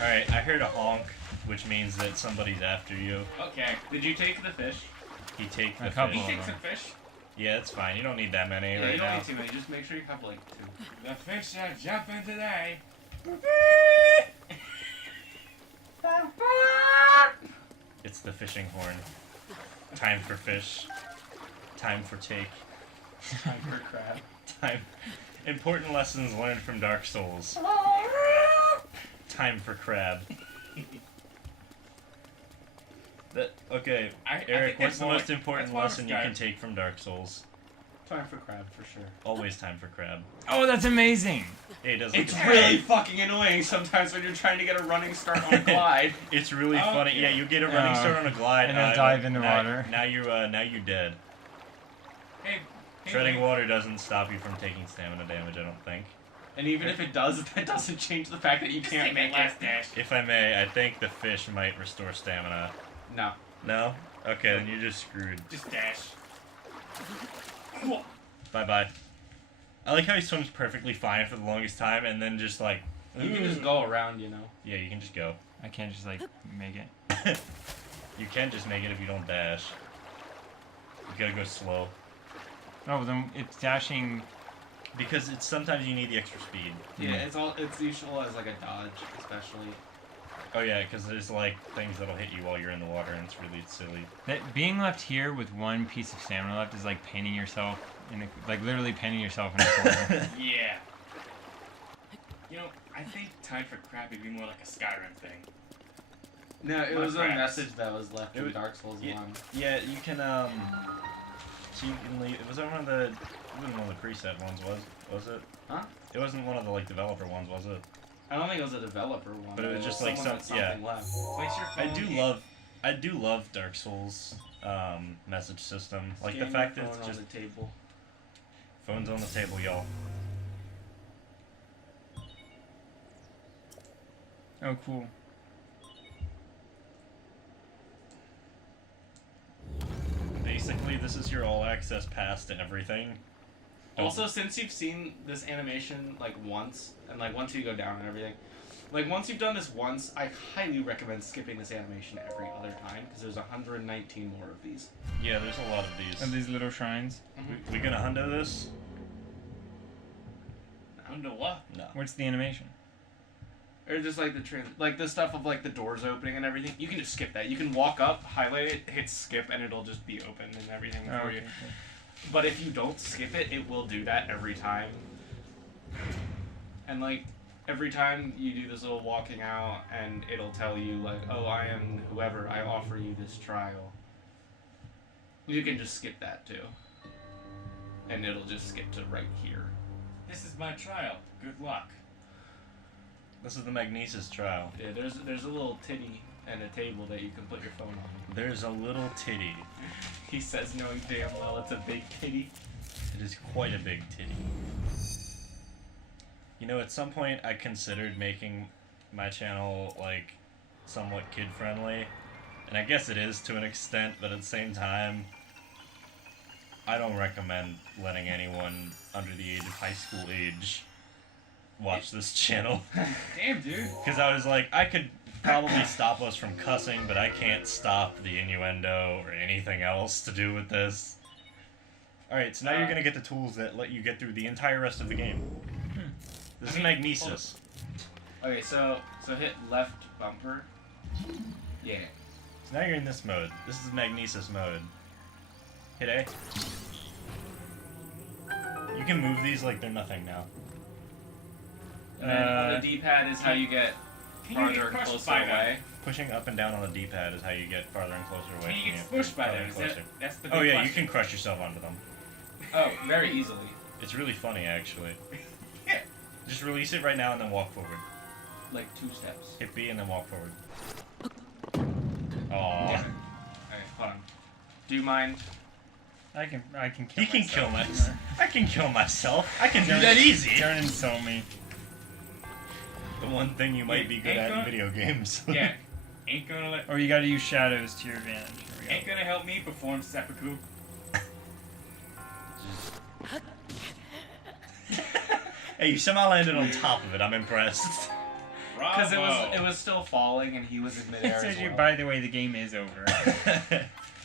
Alright, I heard a honk, which means that somebody's after you. Okay. Did you take the fish? He takes the A couple. He fish. takes some fish. Yeah, it's fine. You don't need that many Yeah, right you don't now. need too many. Just make sure you have like 2. The fish are jumping today. It's the fishing horn. Time for fish. Time for take. Time for crab. Time. Important lessons learned from Dark Souls. Time for crab. Okay, I Eric, think what's that's the more most like- important that's more lesson you Skyrim. can take from Dark Souls? Time for crab for sure. Always time for crab. Oh, that's amazing. Hey, it does It's look really fucking annoying sometimes when you're trying to get a running start on a glide. It's really Oh, funny. Yeah, you get a running start on a glide and then dive into now, water. Now you're dead. Hey, Treading Link. water doesn't stop you from taking stamina damage, I don't think. And even if it does, that doesn't change the fact that you can't make it. dash. If I may, I think the fish might restore stamina. No. No? Okay, then you're just screwed. Just dash. Bye-bye. I like how he swims perfectly fine for the longest time, and then just like... You can just go around, you know. Yeah, you can just go. I can't just like make it. You can just make it if you don't dash. You gotta go slow. Oh, then it's dashing. Because it's sometimes you need the extra speed. Yeah, it's useful as like a dodge, especially. Oh yeah, because there's like things that'll hit you while you're in the water, and it's really silly. That being left here with one piece of stamina left is like painting yourself in a, like literally painting yourself in a corner. Yeah. You know, I think time for crab would be more like a Skyrim thing. No, it My was a crabs. message that was left It in was- Dark Souls yeah. 1. Yeah, you can so you can leave. Was that one of the? It wasn't one of the preset ones, was it? Huh? It wasn't one of the like developer ones, was it? I don't think it was a developer one. But it was just like someone some- with yeah. something left. Place your phone. I do love Dark Souls message system. Like Scan the fact your that it's phone just on the table. phones on the table, y'all. Oh, cool. Basically, this is your all-access pass to everything. Also, since you've seen this animation like once, and like once you go down and everything, like once you've done this once, I highly recommend skipping this animation every other time because there's 119 more of these. Yeah, there's a lot of these. Of these little shrines. We gonna hundo this? Under what? No. What's the animation? Or just like like the stuff of like the doors opening and everything. You can just skip that. You can walk up, highlight it, hit skip, and it'll just be open and everything Oh, for okay, you. cool. But if you don't skip it, it will do that every time. And like every time you do this little walking out, and it'll tell you like, "Oh, I am whoever. I offer you this trial." You can just skip that too, and it'll just skip to right here. This is my trial. Good luck. This is the Magnesis trial. Yeah, there's a little titty and a table that you can put your phone on. There's a little titty. He says, knowing damn well it's a big titty. It is quite a big titty. You know, at some point I considered making my channel, like, somewhat kid-friendly. And I guess it is to an extent, but at the same time, I don't recommend letting anyone under the age of high school age watch this channel. Damn, dude. Because I was like, I could probably stop us from cussing, but I can't stop the innuendo or anything else to do with this. Alright, so now you're gonna get the tools that let you get through the entire rest of the game. This is Magnesis. Okay, so hit left bumper. Yeah. So now you're in this mode. This is Magnesis mode. Hit A. You can move these like they're nothing now. And then on the D-pad is how you get Can you farther get and crushed closer by them? away. Pushing up and down on the D-pad is how you get farther and closer away Can you from get smushed by Farther them? and Is that, closer. that's the Oh big yeah, you question. can crush yourself onto them. Oh, very easily. It's really funny, actually. Yeah. Just release it right now and then walk forward. Like 2 steps. Hit B and then walk forward. Aww. Alright, hold on. Do you mind? I can kill He can myself. kill myself. I can kill myself. I can do that easy. Don't insult me. The one thing you might be good at in video games. Yeah. Ain't gonna let. Or you gotta use shadows to your advantage. Here we Ain't gonna help me perform seppuku. Hey, Hey, you somehow landed on top of it. I'm impressed. Because Bravo. it was still falling and he was in midair It as says you, well. by the way, the game is over.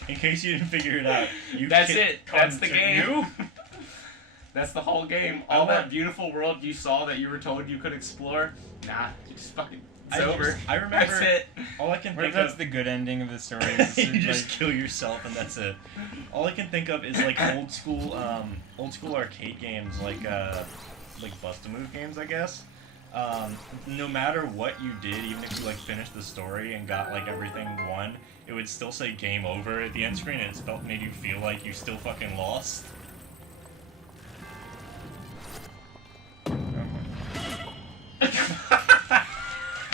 In case you didn't figure it out. That's it. That's the game. You? That's the whole game. All that beautiful world you saw that you were told you could explore. Nah, you just fucking. It's over. I remember. That's it. All I can What if think that's of. the good ending of the story? It's You just, just like, kill yourself and that's it. All I can think of is like old school arcade games like Bust-A-Move games, I guess. No matter what you did, even if you like finished the story and got like everything won, it would still say game over at the end screen, and it made you feel like you still fucking lost.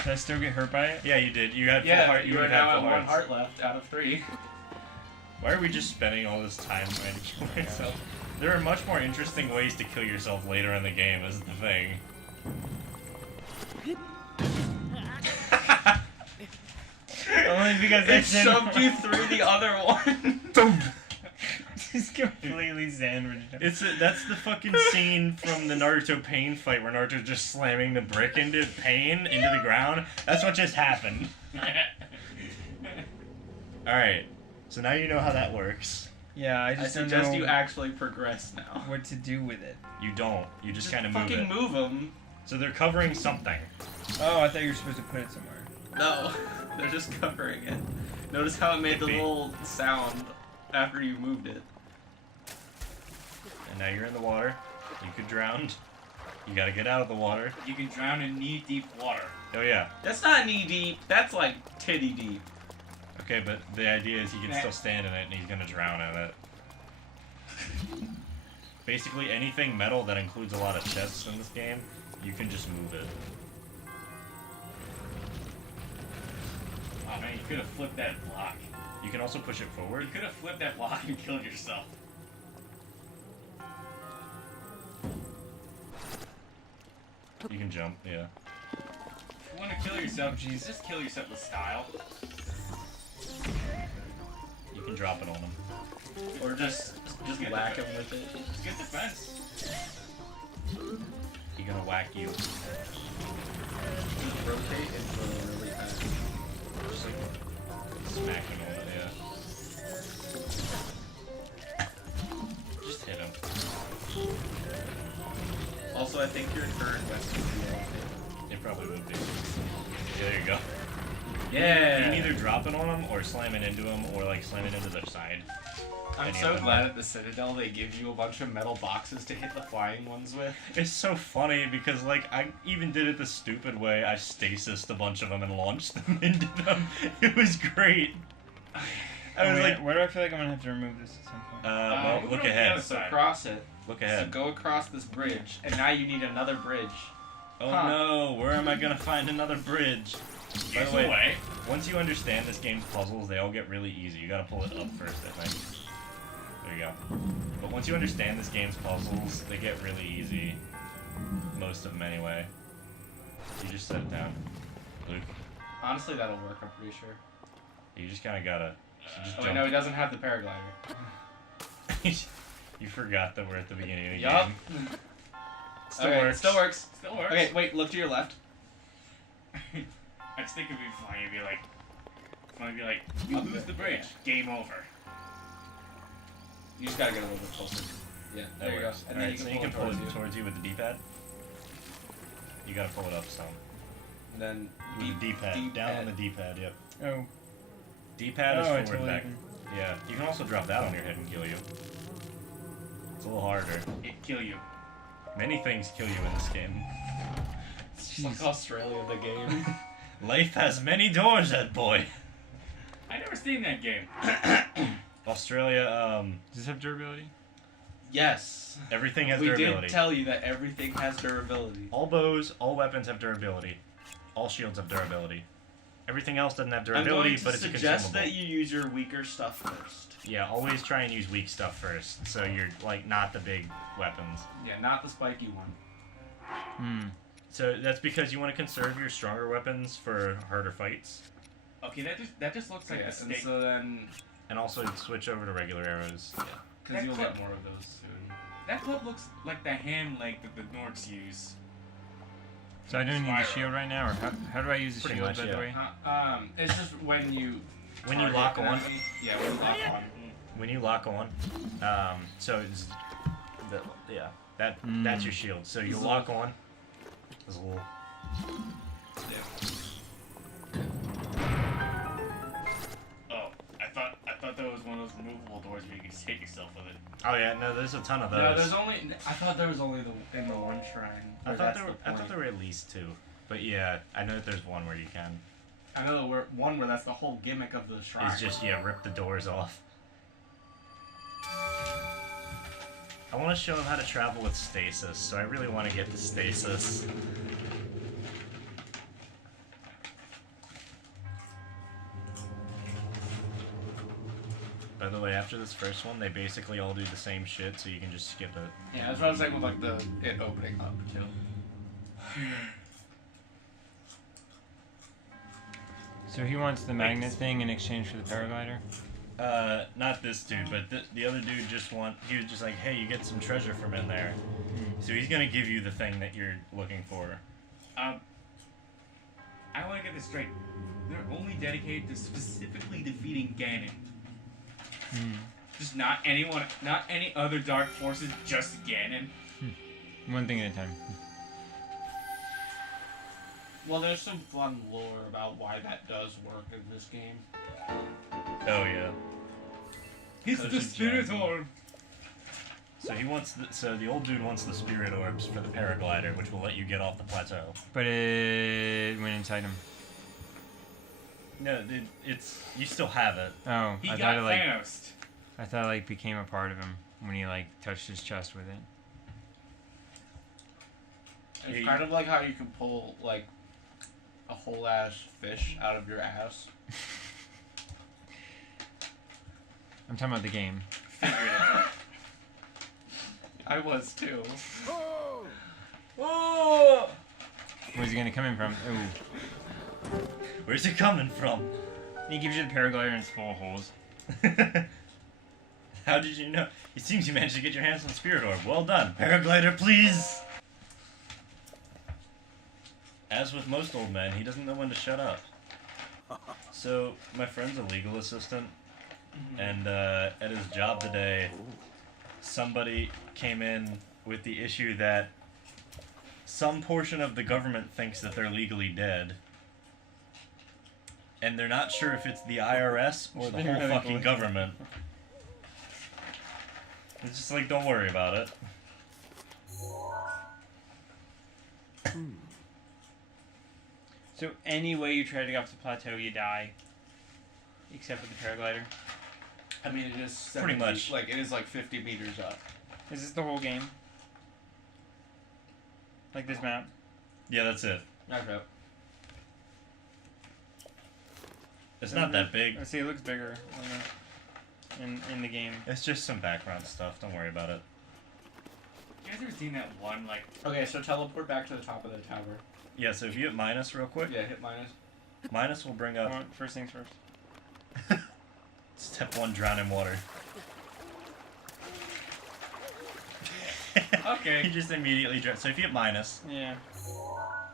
Did I still get hurt by it? Yeah, you did. You had full Yeah, heart. you would are have now full at 1 hearts. heart left out of 3. Why are we just spending all this time trying to kill ourselves? There are much more interesting ways to kill yourself later in the game, is the thing. Only because It I shoved you through the other one. Just completely sandwiched him. That's the fucking scene from the Naruto Pain fight where Naruto's just slamming the brick into Pain into the ground. That's what just happened. Alright, so now you know how that works. Yeah, I I just don't suggest know you actually progress now. what to do with it. You don't. You just kind of move fucking it. move them. So they're covering something. Oh, I thought you were supposed to put it somewhere. No, they're just covering it. Notice how it made the Could be. little sound after you moved it. And now you're in the water. You could drown. You gotta get out of the water. You can drown in knee-deep water. Oh yeah. That's not knee deep. That's like titty deep. Okay, but the idea is he can still stand in it and he's gonna drown in it. Basically anything metal that includes a lot of chests in this game, you can just move it. Oh man, you could have flipped that block. You can also push it forward. You could have flipped that block and killed yourself. You can jump, yeah. If you want to kill yourself, just kill yourself with style. You can drop it on him. Or just Get whack the- him with it. It's good defense. He's gonna whack you. Just rotate and throw really fast. Just like smack him on it, yeah. Just hit him. Also, I think your turn west would be okay. It probably would be. Yeah, there you go. Yeah! You can either drop it on him or slam it into him or like slam it into their side. I'm any so of them. glad at the Citadel they give you a bunch of metal boxes to hit the flying ones with. It's so funny because like I even did it the stupid way. I stasised a bunch of them and launched them into them. It was great. I was like, where do I feel like I'm gonna have to remove this at some point? well, move look it on the ahead. other So side. cross it. Look So ahead. go across this bridge, and now you need another bridge. Oh Huh. no, where am I gonna find another bridge? By Use the way, away. once you understand this game's puzzles, they all get really easy. You gotta pull it up first, I think. There you go. But once you understand this game's puzzles, they get really easy. Most of them anyway. You just set it down. Luke, Honestly, that'll work, I'm pretty sure. you just kinda gotta... You just Oh, wait, no, he doesn't have the paraglider. You forgot that we're at the beginning of the Yup. game. Still Okay, works. still works. Still works. Okay, wait, look to your left. I just think it'd be funny to be like, you Up lose there. the bridge, game over. You just gotta get a little bit closer. Yeah, That there you go. works. And then Alright, you so can you can pull pull it it towards you. towards you with the D-pad. You gotta pull it up some. And then With the D-pad. Down on the D-pad, yep. Oh. D-pad Oh, I is forward totally back. didn't. Yeah, you can also drop that on your head and kill you. It's a little harder. It kill you. Many things kill you in this game. It's just like Australia, the game. Life has many doors, that boy. I never seen that game. Australia, Does this have durability? Yes. everything has We durability. did tell you that everything has durability. All bows, all weapons have durability. All shields have durability. Everything else doesn't have I'm durability, going to but it's a suggest consumable. that you use your weaker stuff first. Yeah, always try and use weak stuff first, so you're, like, not the big weapons. Yeah, not the spiky one. Hmm. So that's because you want to conserve your stronger weapons for harder fights, Okay, that just looks like Yeah, a and steak. so then, and also switch over to regular arrows. because That you'll clip. get more of those soon. That club looks like the hand leg that the Norks use. So I don't need the Spiral. shield right now, or how do I use the Pretty shield, much, by the yeah. way? It's just when you lock an on. enemy- Yeah, when you lock on. When you lock on, so it's that's your shield. So you lock on. There's a little. Oh, I thought that was one of those removable doors where you could just hit yourself with it. Oh yeah, no, there's a ton of those. No, there's only. I thought there was only in the one shrine. I where thought that's there were. the I thought point. there were at least 2, but yeah, I know that there's one where you can. I know one where that's the whole gimmick of the shrine. It's just rip the doors off. I want to show him how to travel with stasis, so I really want to get to stasis. By the way, after this first one, they basically all do the same shit, so you can just skip it. Yeah, that's what I was saying with like it opening up too. So he wants the magnet thing in exchange for the paraglider? Not this dude, but the other dude he was just like, hey, you get some treasure from in there. So he's gonna give you the thing that you're looking for. I want to get this straight. They're only dedicated to specifically defeating Ganon. Just not anyone, not any other dark forces, just Ganon. One thing at a time. Well, there's some fun lore about why that does work in this game. Oh yeah. It's Such the a spirit giant- orb. So he wants the old dude wants the spirit orbs for the paraglider, which will let you get off the plateau. But it went inside him. No, it's you still have it. Oh, He I got thought it Thanos. became a part of him when he touched his chest with it. It's Yeah, kind of like how you can pull like a whole ass fish out of your ass. I'm talking about the game. Figured it out. I was too. Oh! Where's he gonna come in from? Ooh. Where's it coming from? He gives you the paraglider and it's full of holes. How did you know? It seems you managed to get your hands on the spirit orb. Well done. Paraglider, please! As with most old men, he doesn't know when to shut up. So, my friend's a legal assistant, and at his job today, somebody came in with the issue that some portion of the government thinks that they're legally dead, and they're not sure if it's the IRS or the whole fucking government. It's just like, don't worry about it. So any way you try to get off the plateau, you die. Except for the paraglider. I mean, it is 70, Pretty much. like it is like 50 meters up. Is this the whole game? Like this map? Yeah, that's it. Okay. It's not that big. Let's see, it looks bigger in the game. It's just some background stuff. Don't worry about it. You guys ever seen that one, like, Okay, so teleport back to the top of the tower. Yeah, so if you hit minus real quick, Yeah, hit minus. minus will bring up First things first. step 1, drown in water. Okay. You just immediately drown. So if you hit minus, Yeah.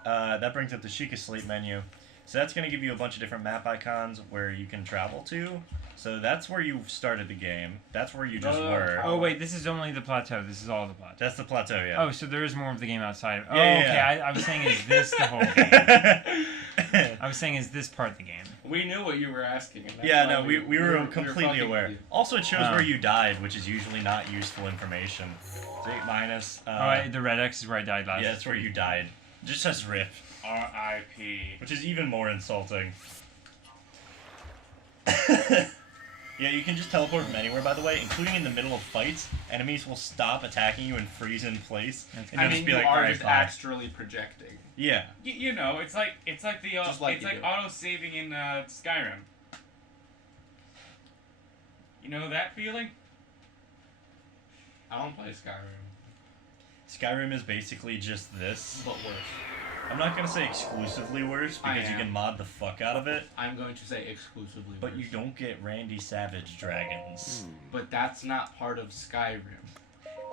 that brings up the Sheikah Sleep menu. So that's going to give you a bunch of different map icons where you can travel to. So that's where you started the game. That's where you just were. Oh wait, this is only the plateau. This is all the plateau. That's the plateau, yeah. Oh, so there is more of the game outside. Oh, Yeah, okay. yeah. I was saying, is this the whole game? I was saying, is this part of the game? We knew what you were asking. And that's Yeah, why no, we were completely fucking aware. with you. Also, it shows Oh. where you died, which is usually not useful information. So 8 minus. The red X is where I died last. Yeah, that's where you died. It just says RIP, R.I.P. which is even more insulting. Yeah, you can just teleport from anywhere, by the way, including in the middle of fights. Enemies will stop attacking you and freeze in place. And I you'll mean, just be you like, are alright, just fine. astrally projecting. Yeah. You know, it's like the Just like it's you like do. auto saving in Skyrim. You know that feeling? I don't play Skyrim, Skyrim is basically just this. but worse. I'm not going to say exclusively worse, I because you am. can mod the fuck out of it. I'm going to say exclusively But worse. you don't get Randy Savage dragons. But that's not part of Skyrim.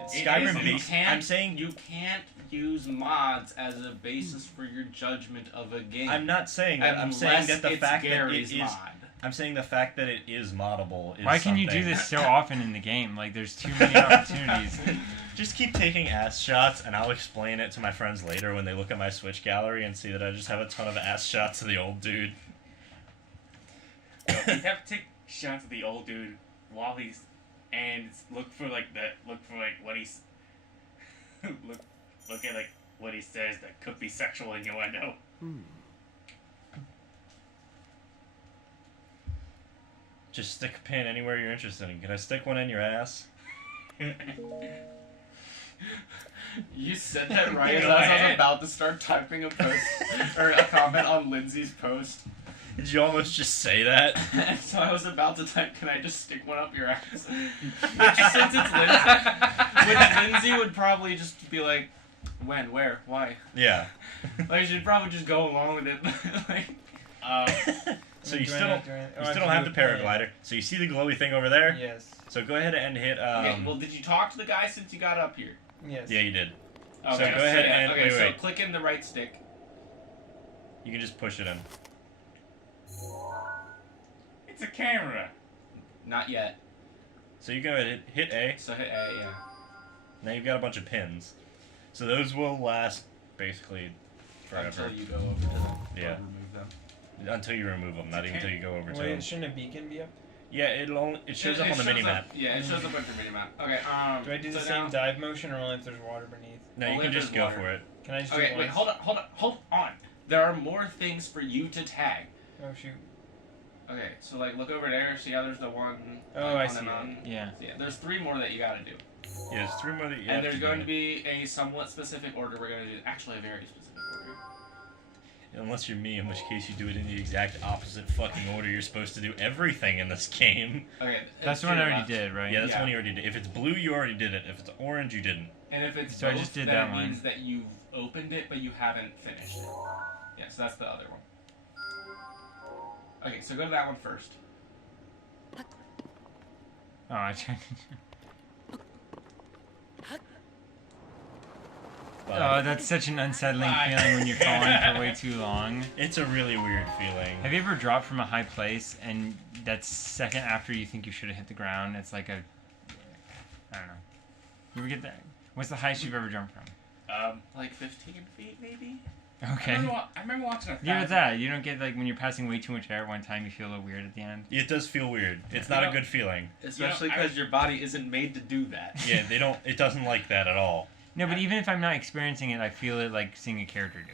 Skyrim isn't. base. I'm saying you can't use mods as a basis for your judgment of a game. I'm not saying that. I'm saying that the Unless fact it's that it Gary's is. mod. I'm saying the fact that it is moddable is Why can you do something. this so often in the game? Like, there's too many opportunities. Just keep taking ass shots, and I'll explain it to my friends later when they look at my Switch gallery and see that I just have a ton of ass shots of the old dude. You have to take shots of the old dude while he's and look for what he's look at like what he says that could be sexual innuendo. Just stick a pin anywhere you're interested in. Can I stick one in your ass? You said that right as Go I was ahead. about to start typing a post or a comment on Lindsay's post. Did you almost just say that? And so I was about to type, "Can I just stick one up your ass?" Which, since it's Lindsay would probably just be like, "When? Where? Why?" Yeah. Like, she'd probably just go along with it. Like, So you Do I still not do it? Oh, I don't have the do it. paraglider. So you see the glowy thing over there? Yes. So go ahead and hit. okay, well, did you talk to the guy since you got up here? Yes. Yeah, you did. Okay, So go ahead and okay, wait, so wait. click in the right stick. You can just push it in. It's a camera. Not yet. So you go ahead and hit A. So hit A, yeah. Now you've got a bunch of pins. So those will last basically forever. Until you go over to them. Yeah. Or remove them. Until you remove them, not even until you go over to Wait, them. shouldn't a beacon be up? Yeah, it shows up on the mini map. Yeah, it shows up on your mini map. Okay, Do I do the so same now- dive motion or only if there's water beneath? No, you Only can if just there's go water. for it. Can I just Okay, do it wait, once? hold on. There are more things for you to tag. Oh shoot. Okay, so like look over there, see how there's the one Oh, like, I on and see. on? Yeah. So, yeah, there's 3 more that you gotta do. Yeah, there's 3 more that you And have there's to going do. to be a somewhat specific order we're gonna do. Actually, a very specific order. Unless you're me, in which case you do it in the exact opposite fucking order you're supposed to do everything in this game. Okay, That's the one I already did, right? Yeah, that's Yeah. the one you already did. If it's blue, you already did it. If it's orange, you didn't. And if it's So I both, just did then that it one. means that you've opened it, but you haven't finished it. Yeah, so that's the other one. Okay, so go to that one first. Oh, I tried. Oh, that's such an unsettling Bye. feeling when you're falling for way too long. It's a really weird feeling. Have you ever dropped from a high place and that second after you think you should have hit the ground, it's like a, I don't know. You ever get that? What's the highest you've ever jumped from? Like 15 feet, maybe? Okay. I remember watching a. You're that. You don't get like when you're passing way too much air at one time, you feel a little weird at the end. It does feel weird. It's You not a know- good feeling. Especially You know, I- because your body isn't made to do that. Yeah, they don't. It doesn't like that at all. No, but even if I'm not experiencing it, I feel it like seeing a character do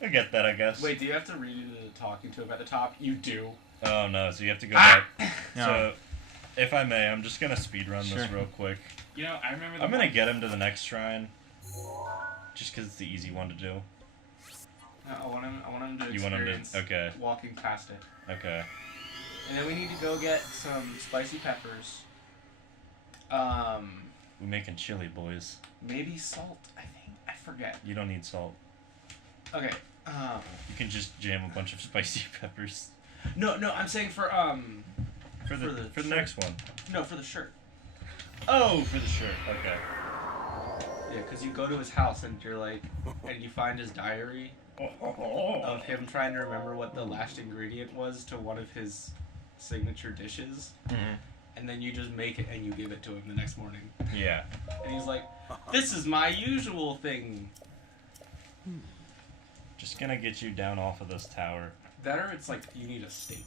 it. I get that, I guess. Wait, do you have to read the talking to him at the top? You do. Oh no, so you have to go Ah! back. No. So, if I may, I'm just gonna speedrun this Sure. real quick. You know, I remember. The I'm gonna one- get him to the next shrine. Just because it's the easy one to do. I want him to You want him experience to. Okay, walking past it. okay. And then we need to go get some spicy peppers. We're making chili, boys. Maybe salt, I think. I forget. You don't need salt. Okay. You can just jam a bunch of spicy peppers. No, I'm saying for For the, For the for the shirt. next one. no, for the shirt. Oh, for the shirt. Okay. Yeah, because you go to his house and you're like, and you find his diary of him trying to remember what the last ingredient was to one of his signature dishes, Mhm. and then you just make it and you give it to him the next morning, Yeah. and he's like, "This is my usual thing." Just gonna get you down off of this tower. That or it's like you need a steak.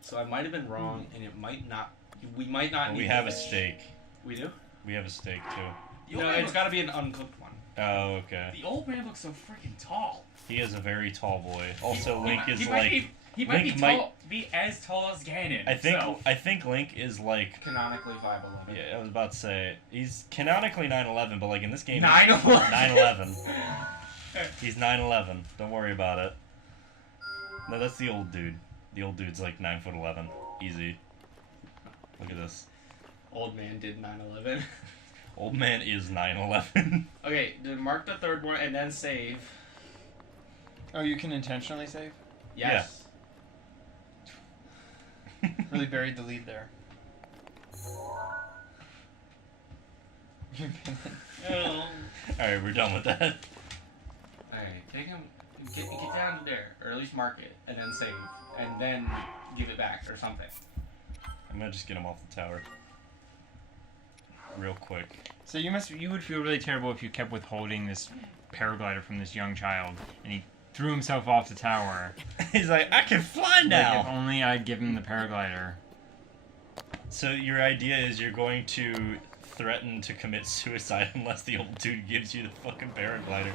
So I might have been wrong, and it might not. We might not. Well, need we have a fish. steak. We do. We have a steak too. No, it's got to be an uncooked one. Oh, okay. The old man looks so freaking tall. He is a very tall boy. Also, Link he is might like. he might Link be might- tall, be as tall as Ganon. I think. himself. I think Link is like. Canonically 5'11". Yeah, I was about to say he's canonically 9'11", but like in this game, 9'11". 9'11". He's 9'11". Don't worry about it. No, that's the old dude. The old dude's like 9'11". Easy. Look at this. Old man did 9/11. Old man is 9'11". Okay, then mark the third one and then save. Oh, you can intentionally save? Yes. Really buried the lead there. Oh. Alright, we're done with that. Alright, take him. Get down to there, or at least mark it, and then save, and then give it back or something. I'm gonna just get him off the tower. Real quick. So you would feel really terrible if you kept withholding this paraglider from this young child, and he threw himself off the tower. He's like, I can fly Like, if now! only I'd give him the paraglider. So your idea is you're going to threaten to commit suicide unless the old dude gives you the fucking paraglider.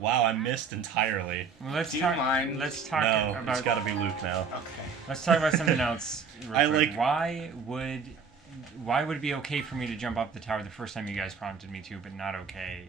Wow, I missed entirely. Well, let's Do you talk. mind? Let's talk No, about. it's gotta be Luke now. Okay. Let's talk about something else. Real I quick. like- Why would it be okay for me to jump off the tower the first time you guys prompted me to, but not okay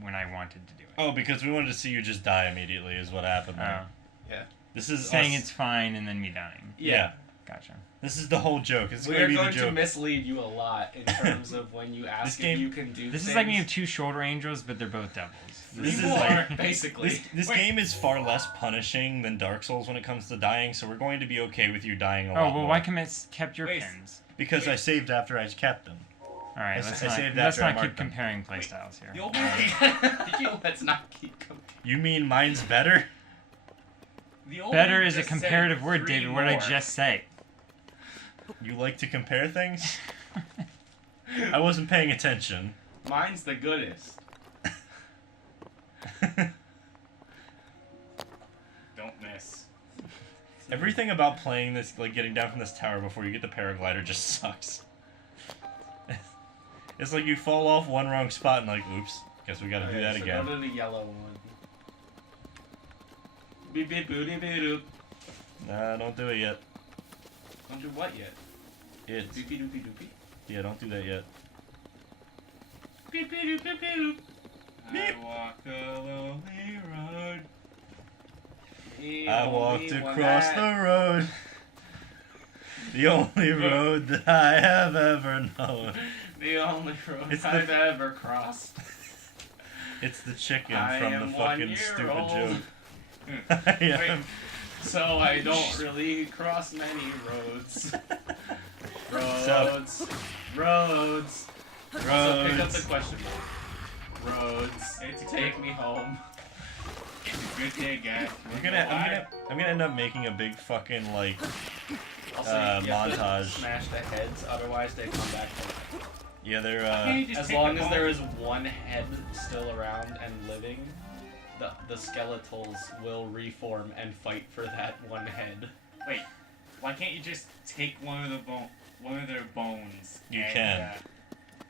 when I wanted to do it? Oh, because we wanted to see you just die immediately is what happened there. Oh, This is saying us- it's fine and then me dying. Yeah. Gotcha. This is the whole joke. It's We gonna are be the going to joke. mislead you a lot in terms of when you ask This if game- you can do This things. is like when you have two shoulder angels, but they're both devils. This is You like- are- basically. This Wait. game is far less punishing than Dark Souls when it comes to dying, so we're going to be okay with you dying a lot Oh well, more. why kept your Wait. pins? Because I saved after I kept them. All right, I let's saved not after I keep marked them. comparing playstyles here. The old man. Let's not keep going. You mean mine's better? The old Better man is a just said comparative word, 3 David. What did I more. just say? You like to compare things? I wasn't paying attention. Mine's the goodest. Don't miss. Everything about playing this, like getting down from this tower before you get the paraglider, just sucks. It's like you fall off one wrong spot and like, oops, guess we gotta do that so again. Go to the yellow one. Beep beep booty beep doop. Nah, don't do it yet. Don't do what yet? It's Doopy doopy doopy. yeah, don't do that yet. Beep beep doop beep beep doop. I walk a lonely road. I walked across the road. The only road that I have ever known. The only road It's I've ever crossed. It's the chicken I from am the 1 fucking year stupid old. joke. I am- So I don't really cross many roads. So- Roads. So pick up Roads. the question mark. Roads. It's a Take me home. It's a good day, guys. I'm gonna end up making a big fucking like Also, you have to montage. smash the heads, otherwise they come back. Yeah, they're Can't you just As take long them as there home? is one head still around and living, the skeletals will reform and fight for that one head. Wait, why can't you just take one of their bones? You and, can.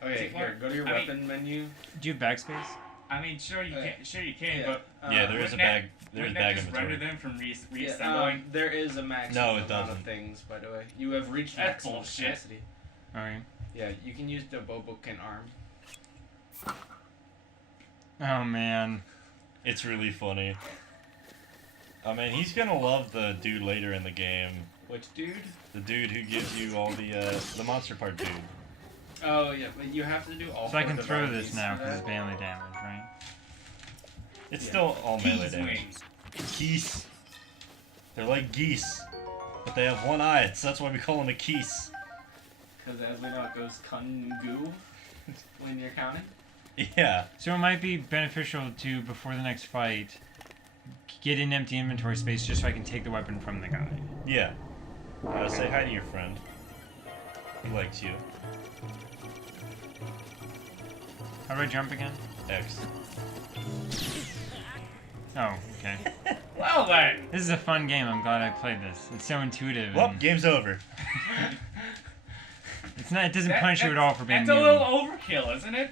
Okay, Take here, one- go to your I weapon menu. Do you have backspace? I mean, sure you Okay. can, sure you can, Yeah. but yeah, there is a wouldn't bag. There's a wouldn't that bag just render inventory. them from Yeah, reassembling? there is a maximum No, it amount doesn't. of things, by the way. You have reached That's maximum bullshit. capacity. All right. Yeah, you can use the Bobokin arm. Oh man. It's really funny. I mean, he's gonna love the dude later in the game. Which dude? The dude who gives you all the monster part dude. Oh yeah, but you have to do all. So I four can throw divinities this now for because it's that. melee damage, right? It's Yeah. still all melee Geese damage. wings. Geese. They're like geese, but they have one eye, so that's why we call them a geese. Because as we know, it goes kun-goo when you're counting. Yeah. So it might be beneficial to, before the next fight, get an empty inventory space just so I can take the weapon from the guy. Yeah. Say hi to your friend. He likes you. How do I jump again? X. Oh, okay. Well then. This is a fun game. I'm glad I played this. It's so intuitive. Well, and game's over. it's not. It doesn't punish you at all for being That's a new. little overkill, isn't it?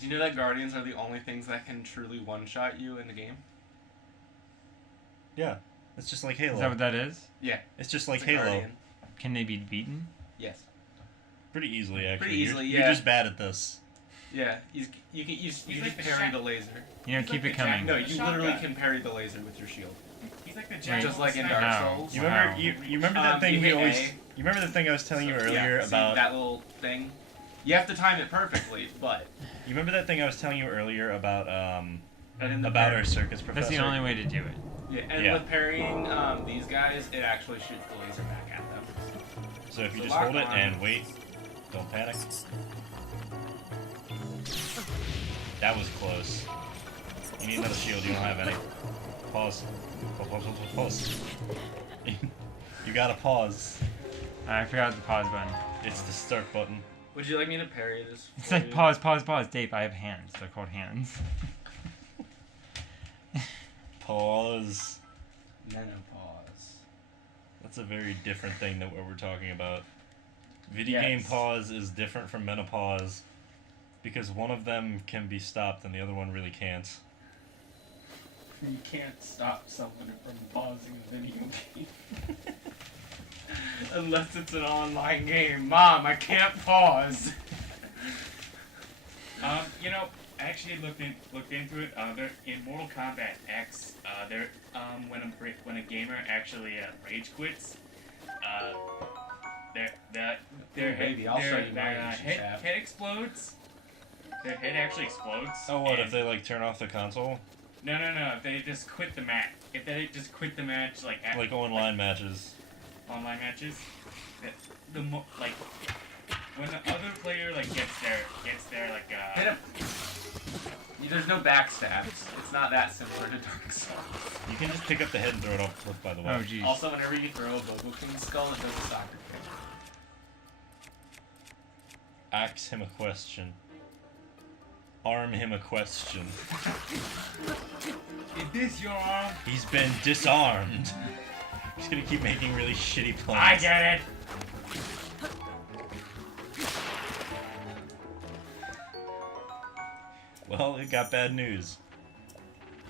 Do you know that Guardians are the only things that can truly one-shot you in the game? Yeah. It's just like Halo. Is that what that is? It's just like It's a Halo. Guardian. Can they be beaten? Yes. Pretty easily, actually. Pretty easily, You're yeah. just bad at this. Yeah, you can He's just like the parry Shaq- the laser. You know, It's keep like it the coming. No, The you shotgun. literally can parry the laser with your shield. He's like the Right. giant Just like in sniper. Dark Wow. Souls. You Wow. remember? You remember that thing you we hit always? A. You remember the thing I was telling you earlier Yeah, see, about? that little thing. You have to time it perfectly, but You remember that thing I was telling you earlier about and in the about parry- our circus professor? That's the only way to do it. Yeah, and Yeah. with parrying these guys, it actually shoots the laser back at them. So if you So just hold it lock on. and wait, don't panic. That was close. You need another shield. You don't have any. Pause. Pause. You gotta pause. I forgot the pause button. It's the start button. Would you like me to parry this? It's for like you? pause, pause, pause. Dave, I have hands. They're called hands. Pause. Menopause. That's a very different thing than what we're talking about. Video game Yes. pause is different from menopause because one of them can be stopped and the other one really can't. You can't stop someone from pausing a video game. Unless it's an online game. Mom, I can't pause. You know, I actually looked into it. There, in Mortal Kombat X, when a gamer actually rage quits, their Baby, I'll show you my head, tab. head explodes. Their head actually explodes. Oh, what, and- if they, like, turn off the console? No. If they just quit the match. If they just quit the match, like at, Like online matches. online matches, like when the other player like gets their like Hit him. There's no backstabs. It's not that similar to Dark Souls. You can just pick up the head and throw it off the cliff, by the way. Oh, jeez. Also, whenever you throw a Bogo King skull, it does a soccer kick. Ask him a question. Arm him a question. Is this your arm? He's been disarmed. He's gonna keep making really shitty plans. I get it. Well, it got bad news.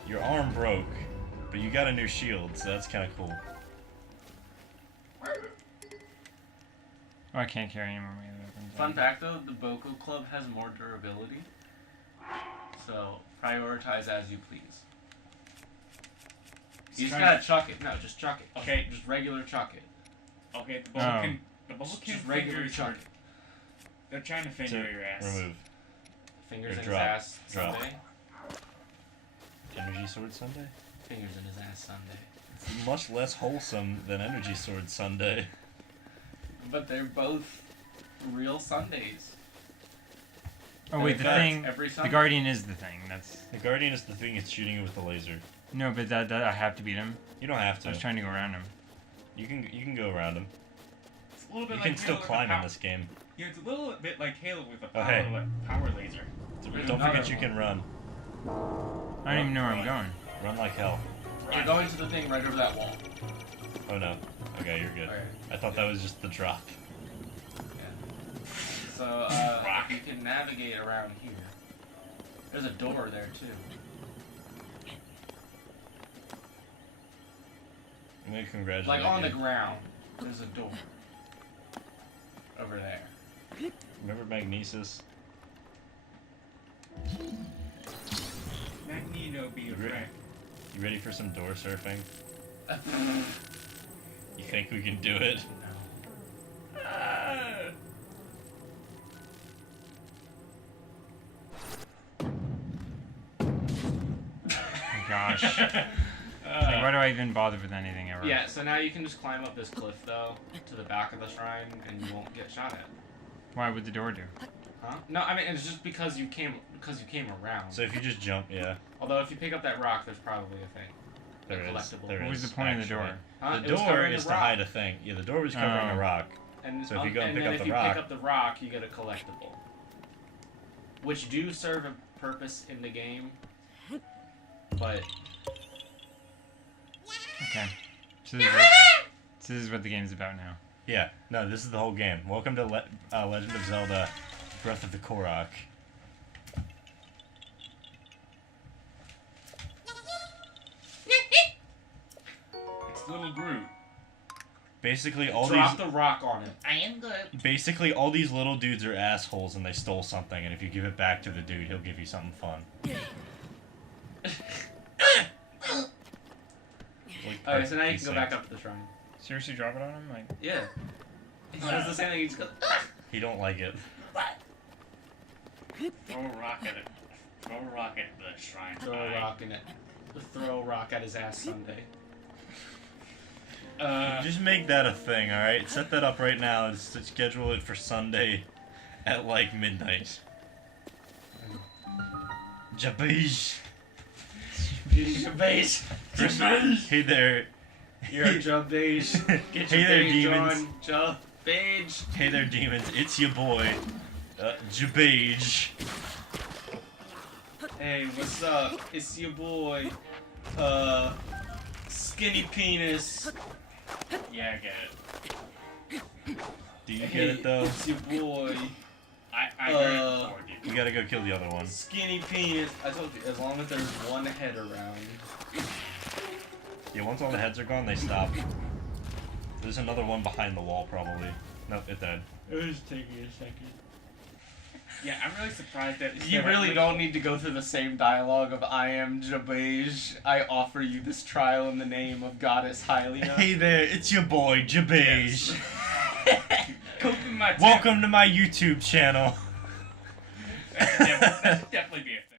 Your arm broke, but you got a new shield, so that's kind of cool. Oh, I can't carry any more melee weapons. Fun fact though, the Boko Club has more durability. So, prioritize as you please. You just gotta chuck it. No, just chuck it. Okay. Just regular chuck it. Okay, the Oh. Bubblekin Just regular fingers chuck are, it. they're trying to To finger your ass. remove. Fingers Or in drop. his ass Drop. Sunday. Energy Sword Sunday? Fingers in his ass Sunday. It's much less wholesome than Energy Sword Sunday. But they're both real Sundays. Oh wait, In the fact, thing. every The Sunday. Guardian is the thing. That's The Guardian is the thing that's shooting you with the laser. no, but that I have to beat him. You don't have I to. was trying to go around him. You can go around him. It's a little bit You like can still Halo with climb the in this game. Yeah, it's a little bit like Halo with a Oh, power, hey. power laser. Don't forget you can run. I don't even know where I'm going. Run like hell. You're going to the thing right over that wall. Oh no. Okay, you're good. Okay. I thought that was just the drop. So, you can navigate around here. There's a door there too. I'm gonna congratulate Like on the you. ground, there's a door. Over there. Remember Magnesis? Magneto be a Re- friend. You ready for some door surfing? You think we can do it? Oh gosh. Like, why do I even bother with anything ever? Yeah, so now you can just climb up this cliff though, to the back of the shrine, and you won't get shot at. Why would the door do? Huh? No, I mean it's just because you came around. So if you just jump, yeah. Although if you pick up that rock, there's probably a thing. There A is. collectible. There What was is, the point of the actually. door? Huh? The It was door covering is the to rock. hide a thing. Yeah, the door was covering Oh. a rock. And, So if you go and and pick then up if the you rock- pick up the rock, you get a collectible. Which do serve a purpose in the game, but Okay. So this is what the game's about now. Yeah, no, this is the whole game. Welcome to Legend of Zelda Breath of the Korok. It's little Groot. Basically, all drop these the rock on it. basically all these little dudes are assholes and they stole something, and if you give it back to the dude, he'll give you something fun. Like, Okay, so now you perfectly can go back synced. up to the shrine. Seriously, drop it on him? Like, Yeah. He does the same thing. He just goes. He don't like it. Throw a rock at it. Throw a rock at the shrine. Throw a rock in it. Throw a rock at his ass Sunday. Just make that a thing, alright? Set that up right now and schedule it for Sunday at like midnight. Jabej. Beige. Hey there. You're a job beige. Get your Hey there, beige demons. on. Job beige. Hey there, demons. It's your boy, Jabej. Hey, what's up? It's your boy, Skinny Penis. Yeah, I get it. Do you Hey, get it though? It's your boy, I heard it before, dude. You gotta go kill the other one. Skinny Penis. I told you, as long as there's one head around. Yeah, once all the heads are gone, they stop. There's another one behind the wall, probably. Nope, it died. It was taking a second. Yeah, I'm really surprised that You really don't need to go through the same dialogue of I am Jabej. I offer you this trial in the name of Goddess Hylia. Hey there, it's your boy, Jabej. Cope in my Welcome to my YouTube channel. That should definitely be a thing.